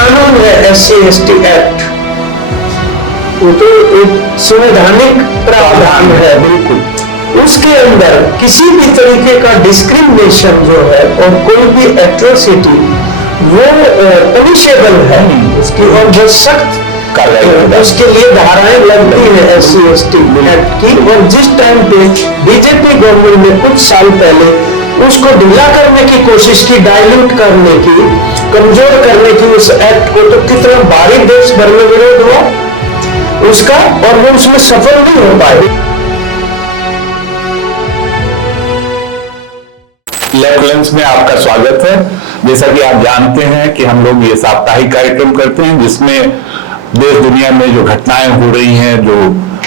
कानून है SC/ST act, वो तो एक संवैधानिक प्रावधान है, बिल्कुल। उसके अंदर किसी भी तरीके का डिस्क्रिमिनेशन जो है और कोई भी एट्रोसिटी वो पनिशेबल है उसकी, और बहुत सख्त उसके लिए धाराएं लगती है SC/ST एक्ट की। और जिस टाइम पे बीजेपी गवर्नमेंट ने कुछ साल पहले उसको ढीला करने की कोशिश की, डाइल्यूट करने की, कमजोर करने की उस एक्ट को, तो कितना भारी देश भर में विरोध हुआ उसका, और वो उसमें सफल नहीं हो पाए। लेफ्ट लेंस में आपका स्वागत है। जैसा कि आप जानते हैं कि हम लोग ये साप्ताहिक कार्यक्रम करते हैं जिसमें देश दुनिया में जो घटनाएं हो रही हैं, जो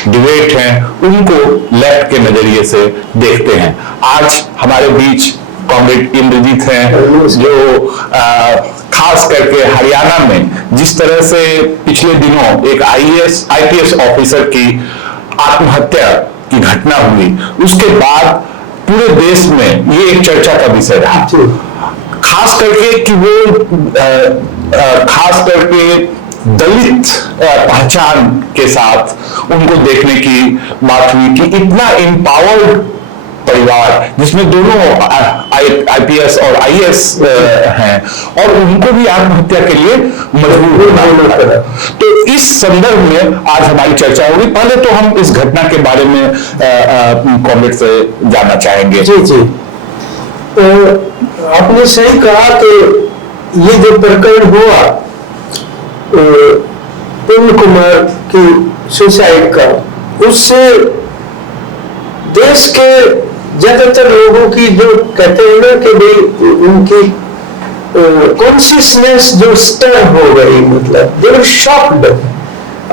डिबेट हैं, उनको लेफ्ट के नजरिए से देखते हैं। आज हमारे बीच कॉमरेड इंद्रजीत हैं, जो खास करके हरियाणा में जिस तरह से पिछले दिनों एक IPS ऑफिसर की आत्महत्या की घटना हुई, उसके बाद पूरे देश में ये एक चर्चा का विषय रहा, खास करके कि वो खास करके दलित पहचान के साथ उनको देखने की बात हुई कि इतना एम्पावर्ड परिवार जिसमें दोनों IPS और IAS हैं और उनको भी आत्महत्या के लिए मजबूर होना पड़ा। तो इस संदर्भ में आज हमारी चर्चा होगी। पहले तो हम इस घटना के बारे में कॉमरेड से जानना चाहेंगे। जी जी, तो आपने सही कहा कि ये जो प्रकरण हुआ पूर्ण कुमार की सुसाइड का, उससे देश के ज्यादातर लोगों की जो कहते हैं ना कि भाई उनकी कॉन्शियसनेस जो स्टर हो गई, मतलब दे वर शॉक्ड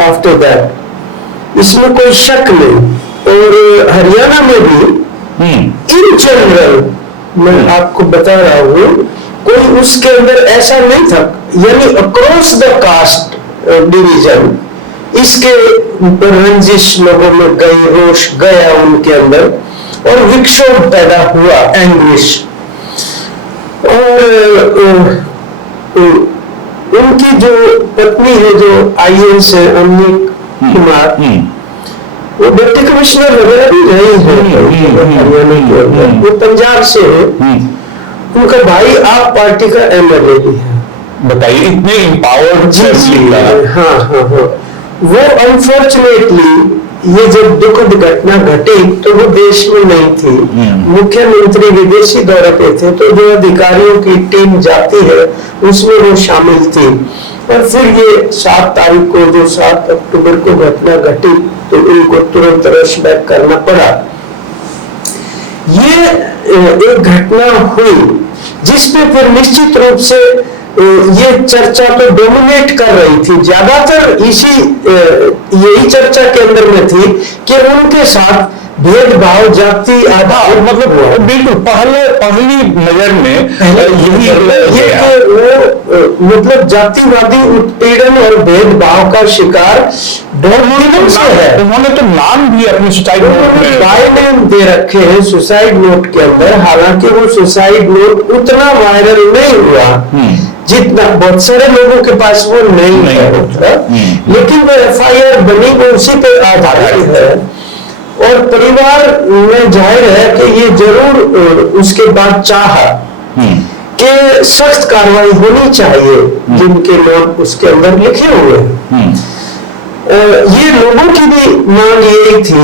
आफ्टर दैट, इसमें कोई शक नहीं। और हरियाणा में भी इन जनरल मैं आपको बता रहा हूं, कोई उसके अंदर ऐसा नहीं था, यानी अक्रॉस द कास्ट डिवीजन इसके ऊपर रंजिश लोगों में गई, रोष गया उनके अंदर और विक्षोभ पैदा हुआ, एंग्विश। और उनकी जो पत्नी है, जो IAS है अम्मी कुमार, वो डिप्टी कमिश्नर वगैरह भी रही है हरियाणा के अंदर, वो पंजाब से है। उनका भाई आप पार्टी का MLA भी है। बताइए, इतने एम्पावर्ड। हाँ हाँ हाँ, वो अनफॉर्चुनेटली ये जब दुखद घटना घटी तो वो देश में नहीं थी, मुख्यमंत्री विदेशी दौरे पे थे, तो जो अधिकारियों की टीम जाती है उसमें वो शामिल थी। और फिर ये 7 तारीख को, जो 7 अक्टूबर को घटना घटी, तो उनको तुरंत रश बैक करना पड़ा। ये एक घटना हुई जिसपे फिर निश्चित रूप से ये चर्चा तो डोमिनेट कर रही थी, ज्यादातर यही चर्चा के अंदर में थी कि उनके साथ भेदभाव, जाति आधार, मतलब बिल्कुल पहली नजर में यही वो मतलब जातिवादी उत्पीड़न और भेदभाव का शिकार उन्होंने तो नाम भी अपने सुसाइड नोट में बाय नेम दे रखे हैं सुसाइड नोट के अंदर। हालांकि वो सुसाइड नोट उतना वायरल नहीं हुआ जितना बहुत सारे लोगों के पास वो नहीं है, लेकिन वो FIR बनी वो उसी पे आधारित है। और परिवार में जाहिर है कि ये जरूर उसके बाद चाहा कि सख्त कार्रवाई होनी चाहिए जिनके नाम उसके अंदर लिखे हुए हैं। ये लोगों की भी मांग यही थी,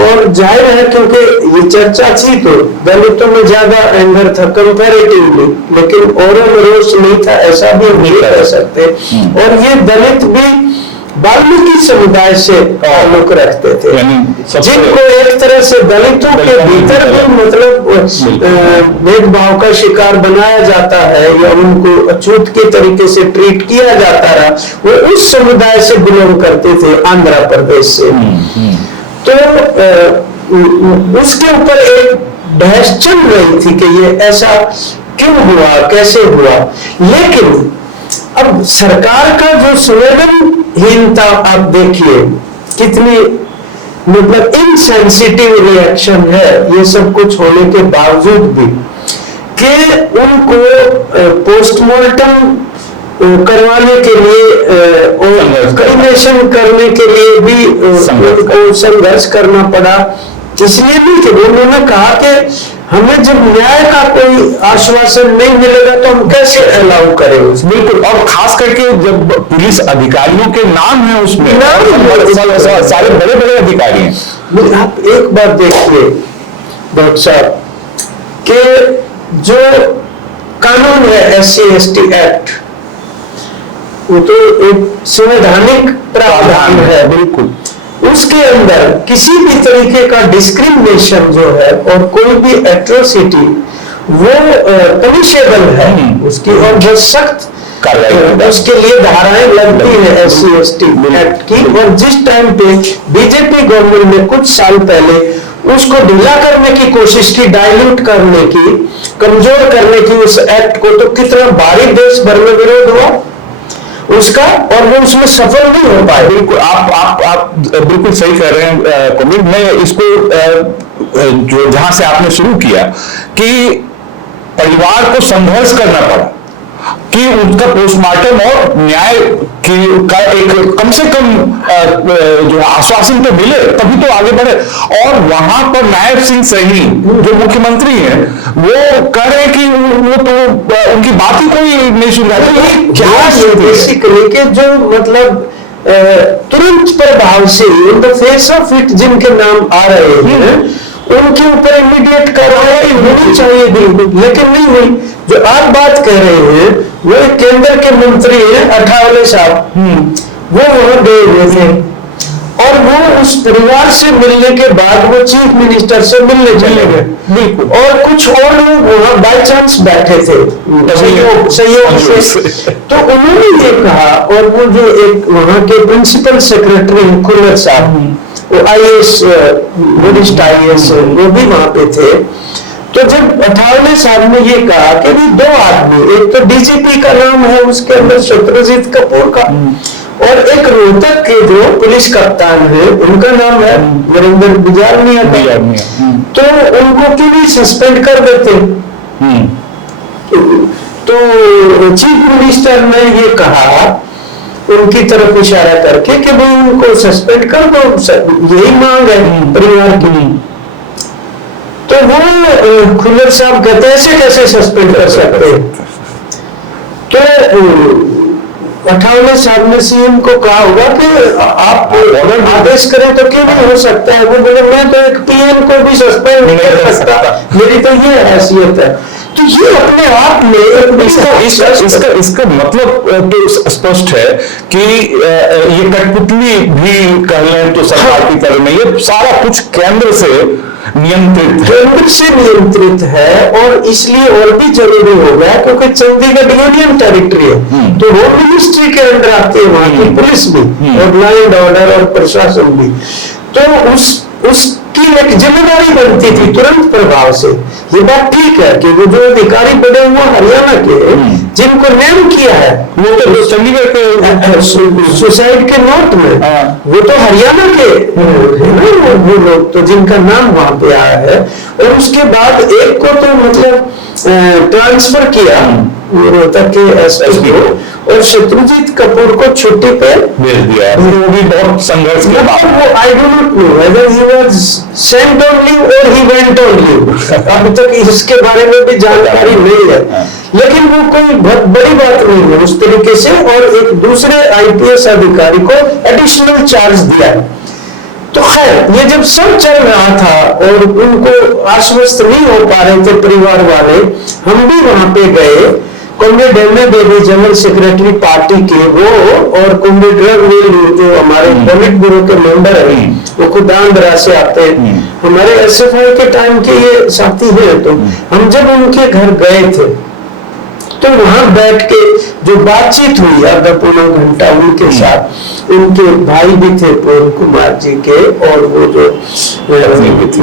और जाहिर है क्योंकि ये चर्चा थी तो दलितों में ज्यादा एंगर था कंपैरेटिवली, लेकिन ओरल रोष नहीं था, ऐसा भी नहीं कह सकते। और ये दलित भी वाल्मीकि समुदाय से ताल्लुक रखते थे, जिनको एक तरह से दलितों के भीतर भी मतलब भेदभाव का शिकार बनाया जाता है या उनको अछूत के तरीके से ट्रीट किया जाता रहा। वो उस समुदाय से बिलोंग करते थे, आंध्र प्रदेश से। तो उसके ऊपर एक बहस चल रही थी कि ये ऐसा क्यों हुआ, कैसे हुआ। लेकिन अब सरकार का जो संवेदनहीनता आप देखिए, कितनी मतलब इनसेंसिटिव रिएक्शन है ये सब कुछ होने के बावजूद भी, कि उनको पोस्टमार्टम करवाने के लिए और कॉर्डिनेशन करने के लिए भी उनको संघर्ष करना पड़ा। इसलिए भी कि उन्होंने कहा कि हमें जब न्याय का कोई आश्वासन नहीं मिलेगा तो हम कैसे अलाउ करें उसको। बिल्कुल, और खास करके जब पुलिस अधिकारियों के नाम है उसमें, सारे बड़े बड़े अधिकारी हैं। आप एक बात देखिए डॉक्टर साहब कि जो कानून है SC/ST एक्ट, वो तो एक संवैधानिक प्रावधान है, बिल्कुल, उसके अंदर किसी भी तरीके का डिस्क्रिमिनेशन जो है और कोई भी एट्रोसिटी वो पनिशेबल है उसकी, और बहुत सख्त उसके लिए धाराएं लगती है SC/ST एक्ट की। और जिस टाइम पे बीजेपी गवर्नमेंट ने कुछ साल पहले उसको ढीला करने की कोशिश की, डाइल्यूट करने की, कमजोर करने की उस एक्ट को, तो कितना भारी देश भर में विरोध हुआ उसका, और वो उसमें सफल नहीं हो पाए। बिल्कुल, आप बिल्कुल सही कह रहे हैं कॉमरेड। मैं इसको जो जहां से आपने शुरू किया कि परिवार को संघर्ष करना पड़ा कि उनका पोस्टमार्टम और न्याय का एक कम से कम जो आश्वासन तो मिले, तभी तो आगे बढ़े। और वहां पर नायब सिंह सैनी जो मुख्यमंत्री हैं वो कह रहे हैं कि वो तो उनकी बात ही कोई नहीं सुन रहा था। क्या बेसिकली के जो मतलब तुरंत प्रभाव से in the face of it जिनके नाम आ रहे हैं उनके ऊपर इमीडिएट कार्रवाई होनी चाहिए थी, लेकिन नहीं हुई। जो आप बात कह रहे हैं वो एक केंद्र के मंत्री हैं अठावले साहब, वो वहां गए हुए थे और वो उस परिवार से मिलने के बाद वो चीफ मिनिस्टर से मिलने चले गए। बिल्कुल, और कुछ और लोग वहां बाय चांस बैठे थे सहयोग से, तो उन्होंने ये कहा, और वो जो एक वहां के प्रिंसिपल सेक्रेटरी खुल्लर साहब, वो IAS वरिष्ठ IAS वो भी वहां पे थे। तो जब अठावले साहब ने ये कहा कि भी दो आदमी, एक तो DGP का नाम है उसके अंदर शत्रुजीत कपूर का, और एक रोहतक के जो पुलिस कप्तान है उनका नाम है वीरेंद्र बिजारनिया का, तो उनको क्यों नहीं सस्पेंड कर देते। तो चीफ मिनिस्टर ने ये कहा उनकी तरफ इशारा करके कि भाई उनको सस्पेंड कर दो, यही मांग है परिवार की। तो वो खुल्लर साहब कहते हैं ऐसे कैसे सस्पेंड कर सकते। तो अठावले साहब ने CM को कहा होगा कि आप ऑर्डर आदेश करें तो क्यों नहीं हो सकता है। वो बोले मैं तो एक PM को भी सस्पेंड नहीं कर सकता, मेरी तो ये हैसियत है। तो ये अपने आप में इसका मतलब तो स्पष्ट है कि ये कठपुतली भी कह लें तो सरकार की तरफ नहीं है, सारा कुछ केंद्र से नियंत्रित है। और इसलिए और भी जरूरी हो गया क्योंकि चंडीगढ़ यूनियन टेरिटरी है, तो होम मिनिस्ट्री के अंदर आती है वहां की पुलिस भी और लॉ एंड ऑर्डर और प्रशासन भी। तो उसकी एक जिम्मेदारी बनती थी तुरंत प्रभाव से। ये बात ठीक है कि वो जो अधिकारी बड़े हुए हरियाणा के जिनको नेम किया है, वो तो चंडीगढ़ के सुसाइड के नोट में, वो तो हरियाणा के वो लोग तो जिनका नाम वहां पे आया है। और उसके बाद एक को तो मतलब ट्रांसफर किया रोहतक के SP को, और शत्रुजीत कपूर को छुट्टी पे भेज दिया। वो भी बहुत संघर्ष के बाद, वो I don't know whether he was sent on leave और ही वेंट ऑन लीव, अब तक इसके बारे में भी जानकारी नहीं है। लेकिन वो कोई बहुत बड़ी बात नहीं है उस तरीके से। और एक दूसरे IPS अधिकारी को एडिशनल चार्ज दिया। तो खैर ये जब सब चल रहा था और उनको आश्वस्त नहीं हो पा रहे थे परिवार वाले, हम भी वहां पे गए। Comrade M.A. Bedi general secretary party के वो, और कॉमरेड रघुवीर जो हमारे पोलिट ब्यूरो के मेंबर हैं, वो खुद आंध्रा से आते हैं, हमारे SFI के टाइम के ये साथी हैं। तो हम जब उनके घर गए थे तो वहां बैठ के जो बातचीत हुई आधा पौना घंटा उनके साथ, उनके भाई भी थे पूर्ण कुमार जी के, और वो जो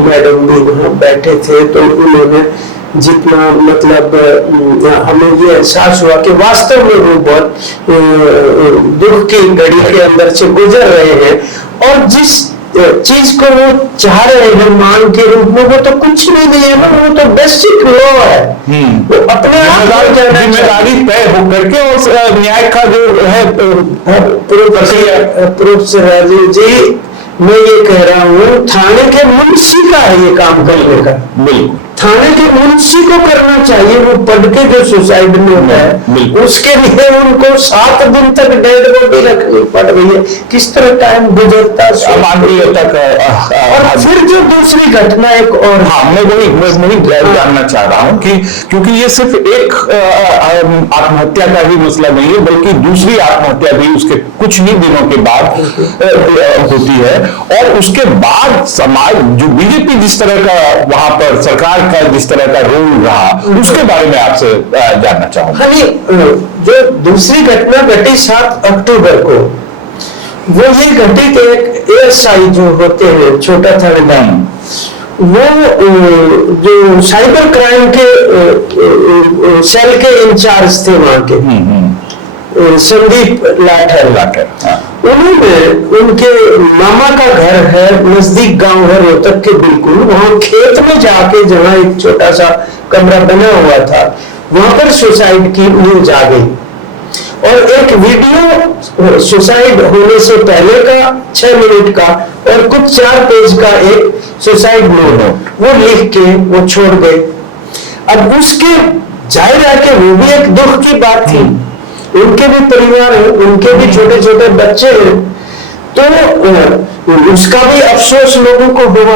मैडम भी वहां बैठे थे। तो उन्होंने जितना मतलब हमें ये एहसास हुआ कि वास्तव में वो बहुत दुख की घड़ी के अंदर से गुजर रहे हैं। और जिस चीज को वो चाह रहे हैं मान के रूप में, वो तो कुछ भी नहीं है ना, वो तो बेसिक लॉ है। वो अपने आप जिम्मेदारी तय होकर के और न्याय का जो है प्रोफेसर राजीव जी, मैं ये कह रहा हूँ थाने के मुंशी का है ये काम करने का। बिल्कुल थाने के मुंशी को करना चाहिए। वो पढ़ के जो सुसाइड में होता है उसके लिए उनको 7 दिन तक डेड बॉडी रखनी पड़ रही है। किस तरह टाइम गुजरता अमानवीयता का। और फिर जो दूसरी घटना एक और, हाँ मैं वही जानना चाह रहा हूँ कि क्योंकि ये सिर्फ एक आत्महत्या का ही मसला नहीं है, बल्कि दूसरी आत्महत्या भी उसके कुछ ही दिनों के बाद होती है। और उसके बाद समाज जो बीजेपी जिस तरह का वहां पर सरकार का जिस तरह का रोल रहा, उसके बारे में आपसे जानना चाहूंगा। जो दूसरी घटना घटी 7 अक्टूबर को, वो ये घटी कि एक एएसआई जो होते हैं छोटा थानेदार, वो जो साइबर क्राइम के सेल के इंचार्ज थे वहां के, संदीप लाठर, उन्होंने, उनके मामा का घर है नजदीक गांव है रोहतक के बिल्कुल, वहां खेत में जाके जहां एक छोटा सा कमरा बना हुआ था वहां पर सुसाइड की न्यूज आ गई। और एक वीडियो सुसाइड होने से पहले का 6 मिनट का और कुछ 4 पेज का एक सुसाइड नोट वो लिख के वो छोड़ गए। अब उसके जाहिर है कि वो भी एक दुख की बात थी, उनके भी परिवार है, उनके भी छोटे छोटे बच्चे हैं, तो उसका भी अफसोस लोगों को हुआ।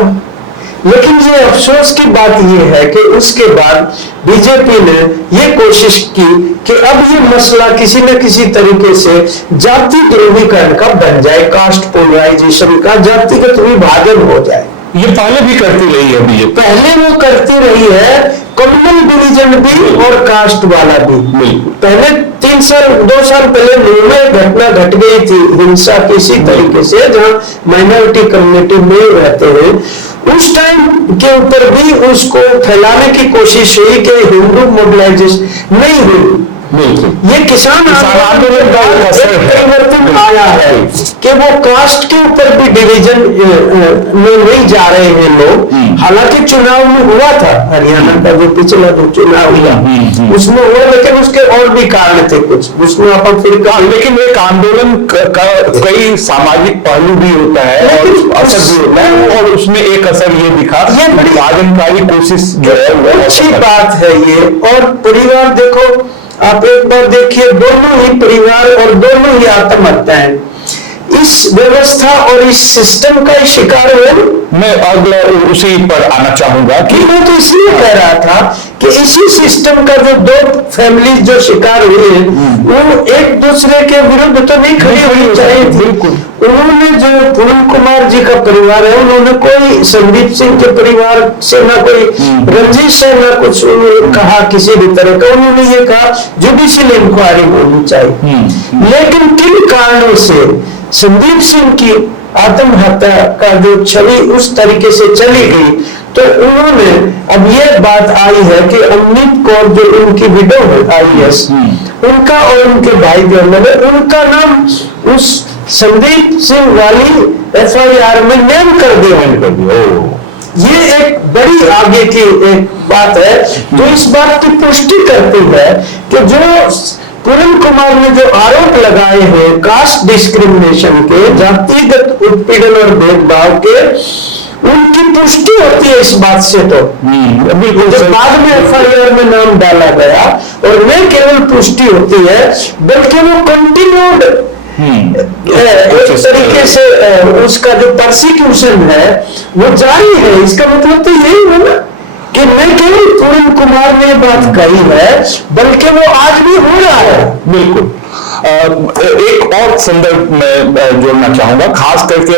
लेकिन ये अफसोस की बात ये है कि उसके बाद बीजेपी ने ये कोशिश की कि अब ये मसला किसी न किसी तरीके से जाति ध्रुवीकरण का बन जाए, कास्ट पोलराइजेशन का, जातिगत विभाजन हो जाए। ये पहले भी करती रही है बीजेपी, पहले वो करती रही है, कम्युनल डिवीजन भी और कास्ट वाला भी। पहले 2 साल पहले में घटना घट गई थी हिंसा किसी तरीके से, जहां माइनॉरिटी कम्युनिटी में रहते हैं, उस टाइम के ऊपर भी उसको फैलाने की कोशिश हुई कि हिंदू मोबिलाइजेशन नहीं हुई। ये किसान आंदोलन का परिवर्तन आया है कि वो कास्ट के ऊपर भी डिवीजन में नहीं जा रहे हैं लोग। हालांकि चुनाव में हुआ था, हरियाणा का जो पिछला जो चुनाव हुआ उसमें हुआ, लेकिन उसके और भी कारण थे कुछ, उसमें अपन फिर कहा। लेकिन एक आंदोलन का कई सामाजिक पहलू भी होता है और असर भी होता है, और उसमें एक असर ये दिखा, ये विभाजनकारी कोशिश जो है वो अच्छी बात है ये। और परिवार देखो, आप एक बार देखिए, दोनों ही परिवार और दोनों ही आत्महत्याएं इस व्यवस्था और इस सिस्टम का शिकार हुए। मैं अगला उसी पर आना चाहूंगा कि मैं तो इसलिए कह रहा था कि इसी सिस्टम का जो 2 फैमिली जो शिकार हुए वो एक दूसरे के विरुद्ध तो नहीं खड़ी होनी चाहिए। बिल्कुल, उन्होंने जो पूनम कुमार जी का परिवार है, उन्होंने कोई संदीप सिंह के परिवार से ना कोई रंजिश है ना कुछ कहा किसी भी तरह का। उन्होंने ये कहा जुडिशियल इंक्वायरी होनी चाहिए। लेकिन किन कारणों से संदीप सिंह की आत्महत्या का जो छवि उस तरीके से चली गई, तो उन्होंने, अब ये बात आई है कि अमनीत कौर जो उनकी विडो है IAS, उनका और उनके भाई जो है उनका नाम उस संदीप सिंह वाली FIR में नेम कर दिया। ये एक बड़ी आगे की एक बात है जो इस बात की पुष्टि करती है कि जो पूनम कुमार ने जो आरोप लगाए हैं कास्ट डिस्क्रिमिनेशन के, जातिगत उत्पीड़न और भेदभाव के, उनकी पुष्टि होती है इस बात से। तो जब बाद में FIR में नाम डाला गया, और न केवल पुष्टि होती है बल्कि वो कंटिन्यूड एक तरीके से उसका जो प्रोसिक्यूशन है वो जारी है। इसका मतलब तो यही है ना कि न केवल पूनम कुमार ने बात कही है बल्कि वो आज भी हो रहा है। बिल्कुल। एक और संदर्भ में जोड़ना चाहूंगा, खास करके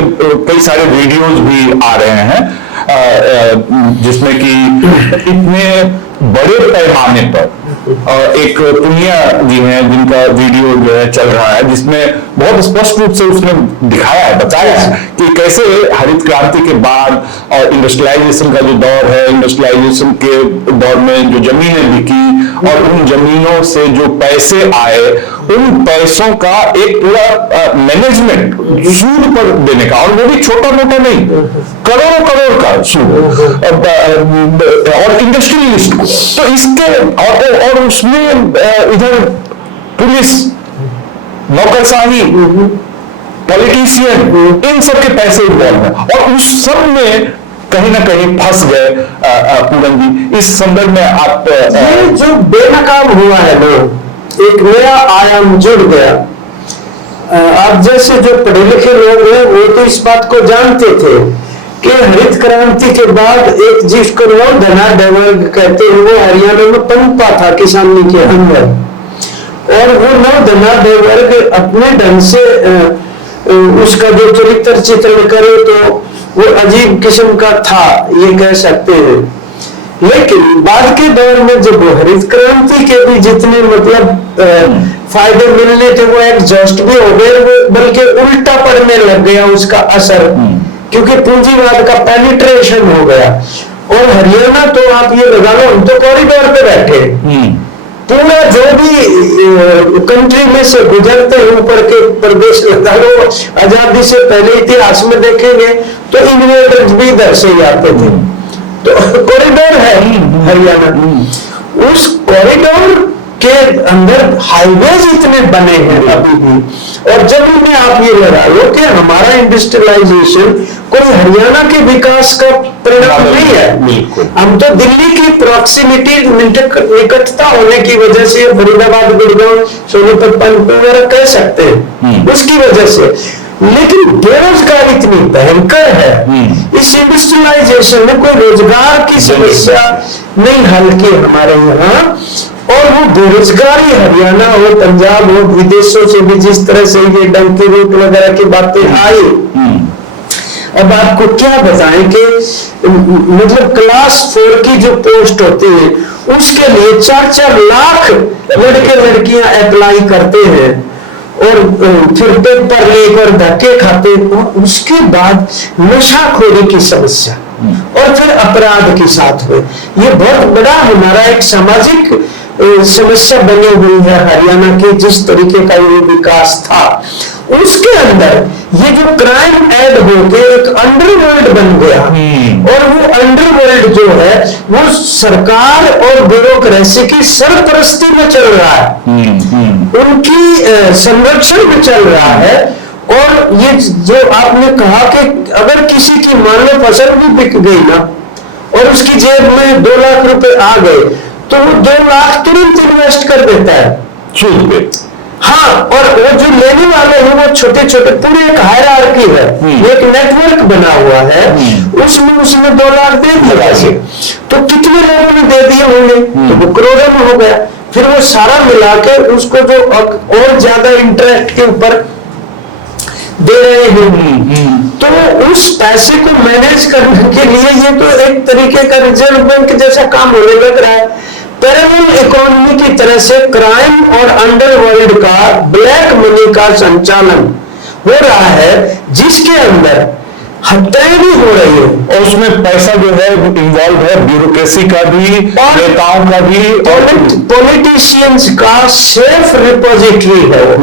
कई सारे वीडियोज भी आ रहे हैं जिसमें कि इतने बड़े पैमाने पर एक पुनिया जी हैं जिनका वीडियो जो है चल रहा है, जिसमें बहुत स्पष्ट रूप से उसने दिखाया है, बताया है कि कैसे हरित क्रांति के बाद और इंडस्ट्रियलाइजेशन का जो दौर है, इंडस्ट्रियलाइजेशन के दौर में जो जमीनें बिकी और उन जमीनों से जो पैसे आए उन पैसों का एक पूरा मैनेजमेंट सूद पर देने का, और वो भी छोटा मोटा नहीं, करोड़ों करोड़ का सूद, और इंडस्ट्रियलिस्ट को। तो इसके और उसमें इधर पुलिस, नौकरशाही, पॉलिटिशियन, इन सब के पैसे इन्वॉल्व हैं, और उस सब में कहीं ना कहीं फंस गए पूरन जी। इस संदर्भ में आप ये जो बेनकाब हुआ है ना, एक नया आयाम जुड़ गया। आप जैसे जो पढ़े लिखे लोग हैं वो तो इस बात को जानते थे कि हरित क्रांति के बाद एक जिसको नौ धनाढ्य वर्ग कहते हैं वो हरियाणा में पनपा था किसानी के अंदर, और वो नौ धनाढ्य वर्ग अपने ढंग से उसका जो चरित्र चित्रण करे तो वो अजीब किस्म का था, ये कह सकते हैं। लेकिन बाद के दौर में जब हरित क्रांति के भी जितने मतलब फायदे मिलने थे वो एग्जॉस्ट भी हो गए, बल्कि उल्टा पड़ने लग गया उसका असर, क्योंकि पूंजीवाद का पेनिट्रेशन हो गया। और हरियाणा तो आप ये लगा लो, हम तो कॉरिडोर पे बैठे, पूरा जो भी कंट्री में से गुजरते हैं ऊपर के प्रदेश लगा लो, आजादी से पहले इतिहास में देखेंगे तो इन्वेडर्स भी इधर से ही आते थे। तो कॉरिडोर है हरियाणा, उस कॉरिडोर के अंदर हाईवेज इतने बने हैं अभी भी। और जब में आप ये लगा लो कि हमारा इंडस्ट्रियलाइजेशन कोई हरियाणा के विकास का परिणाम नहीं है, हम तो दिल्ली की प्रॉक्सिमिटी निकटता होने की वजह से फरीदाबाद, गुड़गांव, सोनीपत, वगैरह कह सकते हैं उसकी वजह से। लेकिन बेरोजगारी इतनी भयंकर है, इस इंडस्ट्रियलाइजेशन में कोई रोजगार की समस्या नहीं हल की हमारे यहाँ। और वो बेरोजगारी हरियाणा हो, पंजाब हो, विदेशों से भी जिस तरह से ये डंकी रूट वगैरह की बातें आई, अब आपको क्या बताएं कि मतलब क्लास 4 की जो पोस्ट होती है उसके लिए 4-4 लाख लड़के लड़कियां अप्लाई करते हैं, और फिर पेपर लीक और धक्के खाते हैं। उसके बाद नशाखोरी की समस्या और फिर अपराध के साथ हुए, ये बहुत बड़ा हमारा एक सामाजिक समस्या बनी हुई है हरियाणा के। जिस तरीके का ये विकास था उसके अंदर ये जो क्राइम ऐड होके एक अंडरवर्ल्ड बन गया, और वो अंडरवर्ल्ड जो है वो सरकार और ब्यूरोक्रेसी की सरपरस्ती में चल रहा है, उनकी संरक्षण में चल रहा है। और ये जो आपने कहा कि अगर किसी की मान लो फसल भी बिक गई ना और उसकी जेब में 2 लाख रुपए आ गए तो वो 2 लाख तुरंत इन्वेस्ट कर देता है छूट पे। हाँ, और वो जो लेने वाले हैं वो छोटे छोटे, पूरी एक हायरार्की है, एक नेटवर्क बना हुआ है, उसमें उसने 2 लाख दे दिया वैसे, तो कितने लोगों ने दे दिए होंगे, तो वो करोड़ों में हो गया। फिर वो सारा मिला के उसको जो और ज्यादा इंटरेस्ट के ऊपर दे रहे हैं, तो उस पैसे को मैनेज करने के लिए ये तो एक तरीके का रिजर्व बैंक जैसा काम होने लग रहा है। पैरेलल इकोनॉमी की तरह से क्राइम और अंडरवर्ल्ड का, ब्लैक मनी का संचालन हो रहा है, जिसके अंदर हत्याएं भी हो रही है, और उसमें पैसा जो है वो इन्वॉल्व है, ब्यूरोक्रेसी का भी, नेताओं का भी, और पॉलिटिशियंस का सेफ रिपोजिटरी है वो।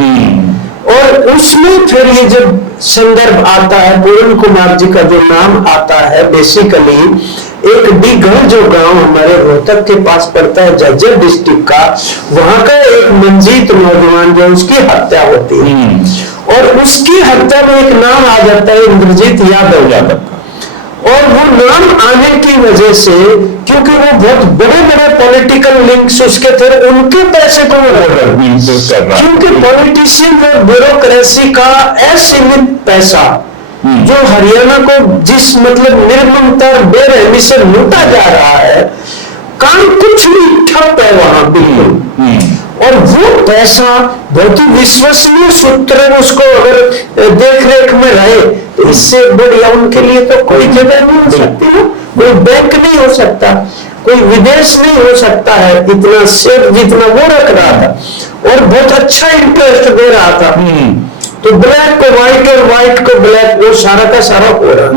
और उसमें फिर ये जब संदर्भ आता है, पूरन कुमार जी का जो नाम आता है, बेसिकली एक बिगड़ जो गांव हमारे रोहतक के पास पड़ता है, झज्जर डिस्ट्रिक्ट का, वहां का एक मंजीत नौजवान जो उसकी हत्या होती है, और उसकी हत्या में एक नाम आ जाता है इंद्रजीत यादव, और वो नाम आने की वजह से, क्योंकि वो बहुत बड़े बड़े पॉलिटिकल लिंक्स उसके थे, उनके पैसे को क्योंकि पॉलिटिशियन और ब्यूरोक्रेसी का असीमित पैसा जो हरियाणा को जिस मतलब निर्ममता बेरहमी से लूटा जा रहा है, काम कुछ भी ठप है वहां बिल्कुल। और वो पैसा बहुत ही विश्वसनीय सूत्र उसको अगर देख रेख में रहे तो इससे बढ़िया उनके लिए तो कोई जगह नहीं हो सकती ना, कोई बैंक नहीं हो सकता, कोई विदेश नहीं हो सकता है इतना सेफ जितना वो रख रहा था, और बहुत अच्छा इंटरेस्ट दे रहा था। तो ब्लैक को में व्हाइट और व्हाइट को ब्लैक, वो सारा का सारा हो रहा।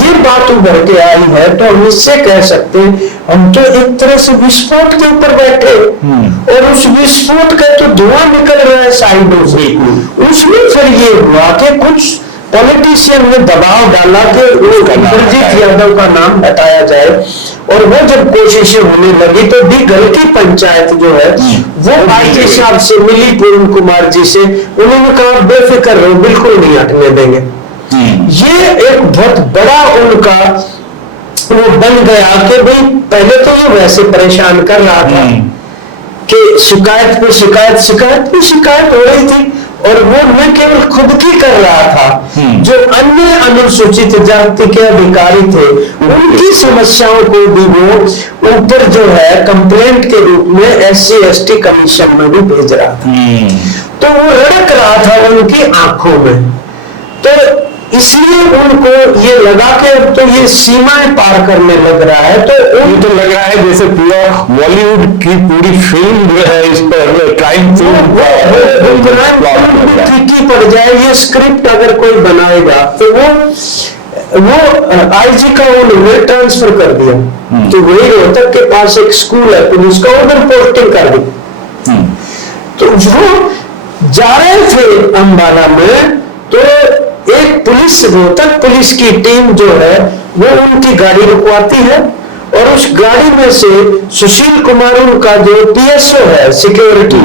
ये बात उभर के आई है, तो हम इससे कह सकते हैं हम तो एक तरह से विस्फोट के ऊपर बैठे, और उस विस्फोट का तो धुआं निकल रहा है साइडों से। उसमें फिर ये हुआ कि कुछ पॉलिटिशियन ने दबाव डाला कि इंद्रजीत यादव का नाम हटाया जाए, और वो जब कोशिशें होने लगी तो दिघल की पंचायत जो है वो आईजी साहब से मिली, पूर्ण कुमार जी से, उन्होंने कहा बेफिक्र रहो, बिल्कुल नहीं हटने देंगे। ये एक बहुत बड़ा उनका वो बन गया कि भाई पहले तो ये वैसे परेशान कर रहा था कि शिकायत पे शिकायत, शिकायत पे शिकायत हो रही थी, और वो न केवल खुद की कर रहा था, जो अन्य अनुसूचित जाति के अधिकारी थे उनकी समस्याओं को भी वो ऊपर जो है कंप्लेंट के रूप में SC/ST कमीशन में भी भेज रहा था। तो वो रड़क रहा था उनकी आंखों में, तो इसलिए उनको ये लगा कि अब तो ये सीमाएं पार करने लग रहा है। तो तो लग रहा है जैसे पूरा बॉलीवुड की पूरी फिल्म जो है इस पर क्राइम फिल्म फीकी पड़ जाए। ये स्क्रिप्ट अगर कोई बनाएगा तो वो IG का उन्होंने ट्रांसफर कर दिया, तो वही रोहतक के पास एक स्कूल है पुलिस का, उधर पोस्टिंग कर दी। तो जो जा रहे थे अंबाला में, तो एक पुलिस, रोहतक पुलिस की टीम जो है वो उनकी गाड़ी रुकवाती है, और उस गाड़ी में से सुशील कुमार उनका जो PSO है सिक्योरिटी,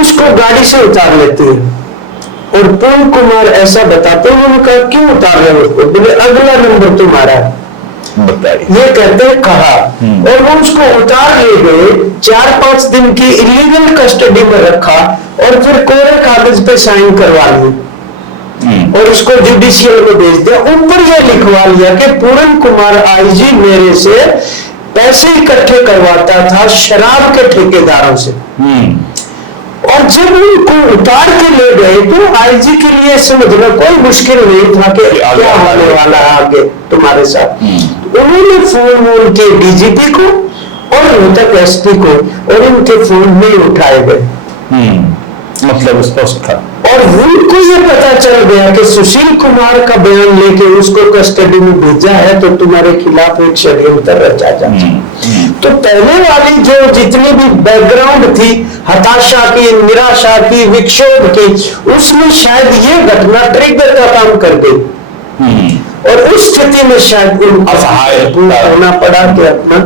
उसको गाड़ी से उतार लेती है। और पूर्ण कुमार ऐसा बताते हैं, उन्होंने कहा क्यों उतार रहे हो उसको? बोले अगला नंबर तुम्हारा है, ये कहते हैं कहा, और वो उसको उतार ले गए, 4-5 दिन की इलीगल कस्टडी में रखा, और फिर कोरे कागज पे साइन करवा ली और उसको जुडिशियल में भेज दिया। ऊपर यह लिखवा लिया कि पूर्ण कुमार IG मेरे से पैसे इकट्ठे करवाता था शराब के ठेकेदारों से, और जब उनको उतार के ले गए तो IG के लिए समझना कोई मुश्किल नहीं था कि क्या होने वाला है आगे तुम्हारे साथ। उन्होंने फोन किए DGP को और रोहतक SP को, और इनके फोन नहीं उठाए गए। मतलब स्पष्ट था, और उनको ये पता चल गया कि सुशील कुमार का बयान लेके उसको कस्टडी में भेजा है, तो तुम्हारे खिलाफ एक षड्यंत्र रचा जाए। तो पहले वाली जो जितनी भी बैकग्राउंड थी, हताशा की, निराशा की, विक्षोभ की, उसमें शायद ये घटना ट्रिगर का काम कर गई, और उस स्थिति में शायद असहाय होना पड़ा कि अपना।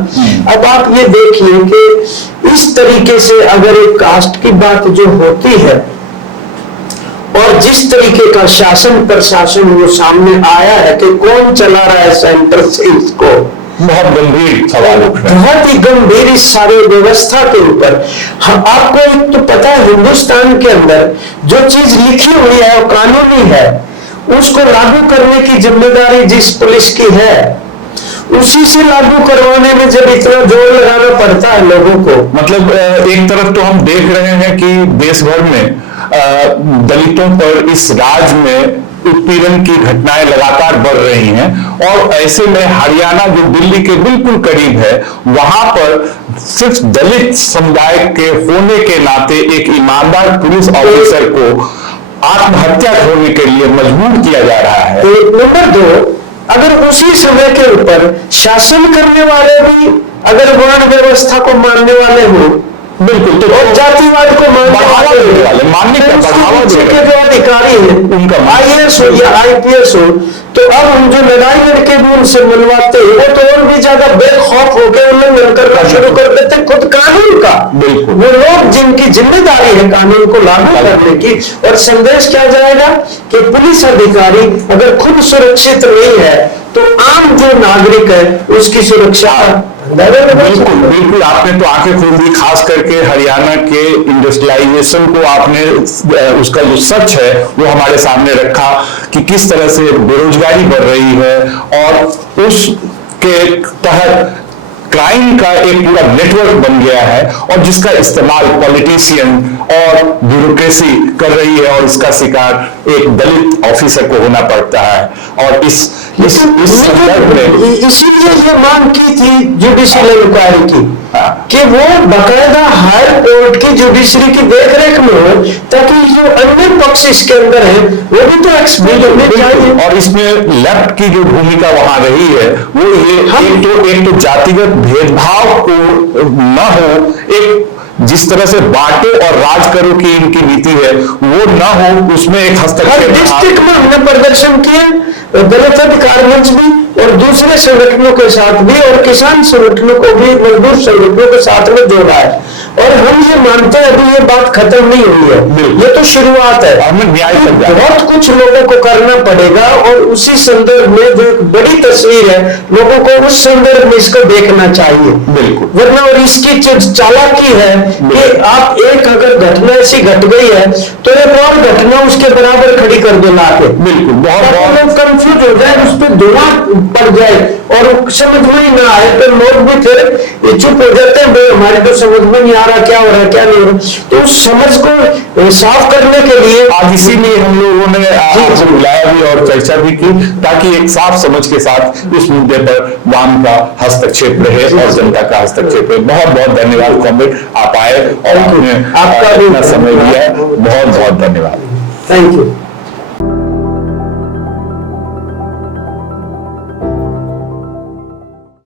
अब आप ये देखिए कि इस तरीके से अगर एक कास्ट की बात जो होती है, और जिस तरीके का शासन प्रशासन वो सामने आया है कि कौन चला रहा है सेंटर से, इसको बहुत गंभीर सवाल उठ रहा है, बहुत ही गंभीर इस सारी व्यवस्था के ऊपर। आपको एक तो पता है हिंदुस्तान के अंदर जो चीज लिखी हुई है वो कानूनी है, उसको लागू करने की जिम्मेदारी जिस पुलिस की है, उसी से लागू करवाने में जब इतना जोर लगाना पड़ता है लोगों को। मतलब एक तरफ तो हम देख रहे हैं कि देश भर में दलितों पर इस राज में उत्पीड़न की घटनाएं लगातार बढ़ रही हैं, और ऐसे में हरियाणा जो दिल्ली के बिल्कुल करीब है, वहां पर सिर्फ दलित समुदाय के होने के नाते एक ईमानदार पुलिस ऑफिसर को आत्महत्या होने के लिए मजबूर किया जा रहा है। नंबर 2, अगर उसी समय के ऊपर शासन करने वाले भी अगर वर्ण व्यवस्था को मानने वाले हो, बिल्कुल, तो और जातिवाद को बढ़ावा देने वाले, मानने का बढ़ावा देने के जो अधिकारी है उनका IAS हो या IPS हो, तो अब हम जो लड़ाई लड़के भी उनसे मिलवाते हैं, वो तो और भी ज्यादा बेखौफ होकर उल्लंघन करना शुरू कर देते खुद कानून का। बिल्कुल, वो लोग जिनकी जिम्मेदारी है कानून को लागू करने की, और संदेश क्या जाएगा कि पुलिस अधिकारी अगर खुद सुरक्षित नहीं है तो आम जो नागरिक है उसकी सुरक्षा। बिल्कुल बिल्कुल, आपने तो आंखें खोल दी, खास करके हरियाणा के इंडस्ट्रियलाइजेशन को आपने उसका जो सच है वो हमारे सामने रखा कि किस तरह से बेरोजगारी बढ़ रही है, और उसके तहत क्राइम का एक पूरा नेटवर्क बन गया है, और जिसका इस्तेमाल पॉलिटिशियन और ब्यूरोक्रेसी कर रही है, और इसका शिकार एक दलित ऑफिसर को होना पड़ता है। और इस लेकिन इस संदर्भ में इसीलिए ये मांग की थी जुडिशियल इंक्वायरी की कि वो बकायदा हाई कोर्ट की जुडिशरी की देखरेख में हो, ताकि जो अन्य पक्ष इसके अंदर है वो भी तो एक्सप्लेन होने चाहिए। और इसमें लेफ्ट की जो भूमिका वहां रही है वो ये एक तो जातिगत भेदभाव को न हो, एक जिस तरह से बांटो और राज करो की इनकी नीति है वो न हो, उसमें एक हस्तक्षेप। डिस्ट्रिक्ट में हमने प्रदर्शन किए, दलित अधिकार मंच भी और दूसरे संगठनों के साथ भी और किसान संगठनों को भी, मजदूर संगठनों के साथ में जोड़ा है। और हम ये मानते हैं अभी ये बात खत्म नहीं हुई है, ये तो शुरुआत है। हमें न्याय तक जाना है। बहुत कुछ लोगों को करना पड़ेगा और उसी संदर्भ में जो एक बड़ी तस्वीर है, लोगों को उस संदर्भ में इसको देखना चाहिए। बिल्कुल। वरना और इसकी चालाकी है कि आप एक अगर घटना ऐसी घट गई है तो एक और घटना उसके बराबर खड़ी कर दो ला के। बिल्कुल, बहुत लोग कंफ्यूज हो जाए, उस पर धुआं पड़ जाए और समझ में ही ना आए तो लोग भी फिर चुप हो जाते हैं, भाई हमारे तो समझ में नहीं आ रहा क्या हो रहा है क्या नहीं हो रहा। तो उस समझ को साफ करने के लिए आज इसीलिए हम लोगों ने आपको बुलाया भी और चर्चा भी की, ताकि एक साफ समझ के साथ इस मुद्दे पर वाम का हस्तक्षेप रहे और जनता का हस्तक्षेप रहे। बहुत बहुत धन्यवाद कॉमरेड, आप आए और आपने आपका भी अपना समय दिया, बहुत बहुत धन्यवाद। Thank you.